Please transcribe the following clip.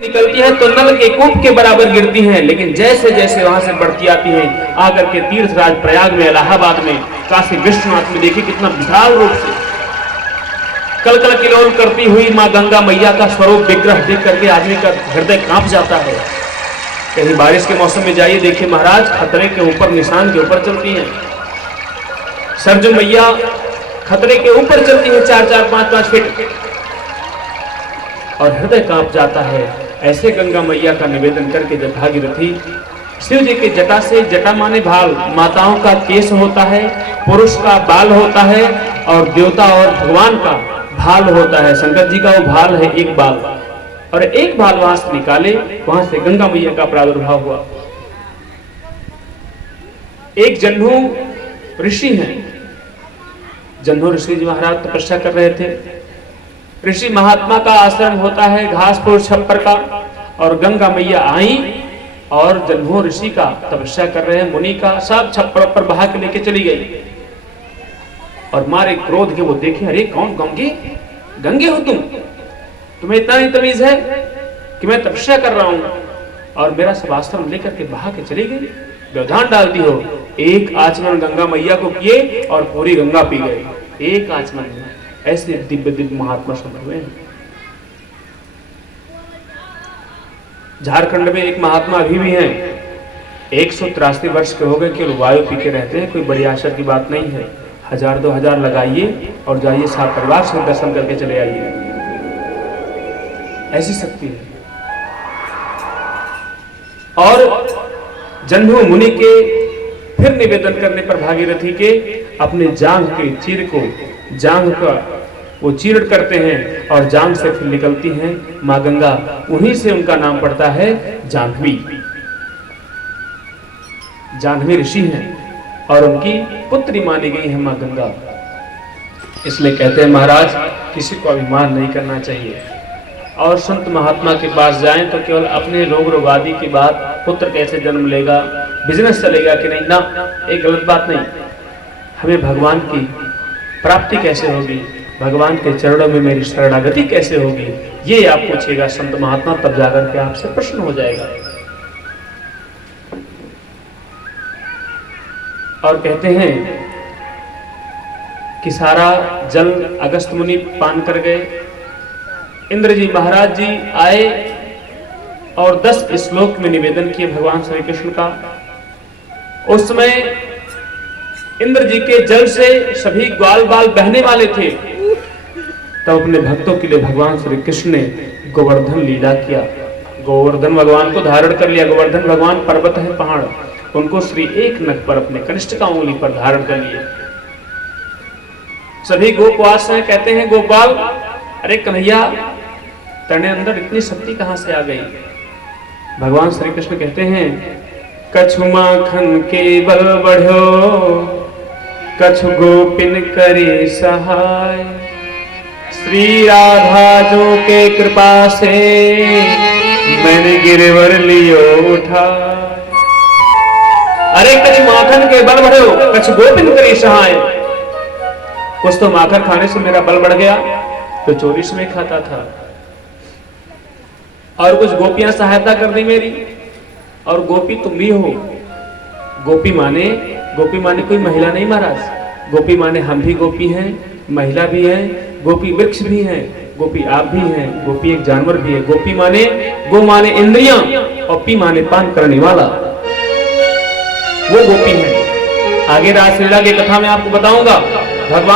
निकलती है तो नल के कूप के बराबर गिरती हैं, लेकिन जैसे जैसे वहां से बढ़ती आती हैं आकर के तीर्थराज प्रयाग में, इलाहाबाद में, काशी विश्वनाथ में देखिए कितना विशाल रूप से कल कल किलोल करती हुई मां गंगा मैया का स्वरूप विग्रह देख करके आदमी का हृदय कांप जाता है। कहीं बारिश के मौसम में जाइए, देखिए महाराज खतरे के ऊपर, निशान के ऊपर चलती हैं। सरजू मैया खतरे के ऊपर चलती है 4-4, 5-5 फीट और हृदय कांप जाता है। ऐसे गंगा मैया का निवेदन करके जब भागीरथी शिव जी की जटा से, जटा माने भाल, माताओं का केस होता है, पुरुष का बाल होता है और देवता और भगवान का भाल होता है। शंकर जी का वो भाल है, एक बाल, और एक बाल वहां से निकाले, वहां से गंगा मैया का प्रादुर्भाव हुआ। एक जन्नू ऋषि हैं, जन्नू ऋषि जी महाराज तपस्या कर रहे थे। ऋषि महात्मा का आश्रम होता है घासपुर छप्पर का, और गंगा मैया आई और जन्नू ऋषि का तपस्या कर रहे हैं, मुनि का, सब छप्पर पर बहा के लेके चली गई। और मारे क्रोध के वो देखे, अरे कौन गंगे, गंगे हो तुम, तुम्हें इतना नहीं तमीज है कि मैं तपस्या कर रहा हूं और मेरा सब आश्रम लेकर के बहा के चली गई, व्यवधान डाल दी हो। एक आचमन गंगा मैया को किए और पूरी गंगा पी गए, एक आचमन में। ऐसे दिव्य दिव्य महात्मा सब हुए हैं। झारखंड में एक महात्मा अभी भी हैं, 183 वर्ष के हो गए, केवल वायु पी के रहते हैं। कोई बड़ी आशा की बात नहीं है। 1000-2000 लगाइए और जाइए, साथ परिवार से दर्शन करके चले आइए। ऐसी शक्ति है। और जन्नू मुनि के फिर निवेदन करने पर भागीरथी के अपने जांघ के चीर को, जांघ का वो चीर्ण करते हैं और जांघ से फिर निकलती हैं मां गंगा। उन्हीं से उनका नाम पड़ता है जाह्नवी। जाह्नवी ऋषि हैं और उनकी पुत्री मानी गई है मां गंगा। इसलिए कहते हैं महाराज, किसी को अभिमान नहीं करना चाहिए। और संत महात्मा के पास जाएं तो केवल अपने रोग रोगादि की बात, पुत्र कैसे जन्म लेगा, बिजनेस चलेगा कि नहीं, ना, एक गलत बात नहीं। हमें भगवान की प्राप्ति कैसे होगी, भगवान के चरणों में मेरी शरणागति कैसे होगी, ये आप पूछिएगा संत महात्मा, तब जाकर के आपसे प्रश्न हो जाएगा। और कहते हैं कि सारा जल अगस्त मुनि पान कर गए। इंद्र जी महाराज जी आए और 10 श्लोक में निवेदन किए भगवान श्री कृष्ण का। उस समय इंद्र जी के जल से सभी ग्वाल बाल बहने वाले थे। तब अपने भक्तों के लिए भगवान श्री कृष्ण ने गोवर्धन लीला किया। गोवर्धन भगवान को धारण कर लिया। गोवर्धन भगवान पर्वत है, पहाड़, उनको श्री एक नख पर अपने कनिष्ठ का उंगली पर धारण कर लिए। सभी गोपवास हैं, कहते हैं गोपाल, अरे कन्हैया, तेरे अंदर इतनी शक्ति कहां से आ गई? भगवान श्री कृष्ण कहते हैं, कछु माखन के बल बढ़ो, कछु गोपिन करे सहाय, श्री राधा जो के कृपा से मैंने गिरवर लियो उठा। अरे कछु माखन के बल बढ़ो, कछु गोपिन करे सहाय। कुछ तो माखन खाने से मेरा बल बढ़ गया, तो चोरी से मैं खाता था, और कुछ गोपियां सहायता कर दी मेरी, और गोपी तुम भी हो। गोपी माने कोई महिला नहीं महाराज, गोपी माने हम भी गोपी हैं, महिला भी हैं, गोपी वृक्ष भी हैं, गोपी आप भी हैं, गोपी एक जानवर भी है। गोपी माने, गो माने इंद्रियां और पी माने पान करने वाला, वो गोपी है। आगे रासलीला की कथा में आपको बताऊंगा। भगवान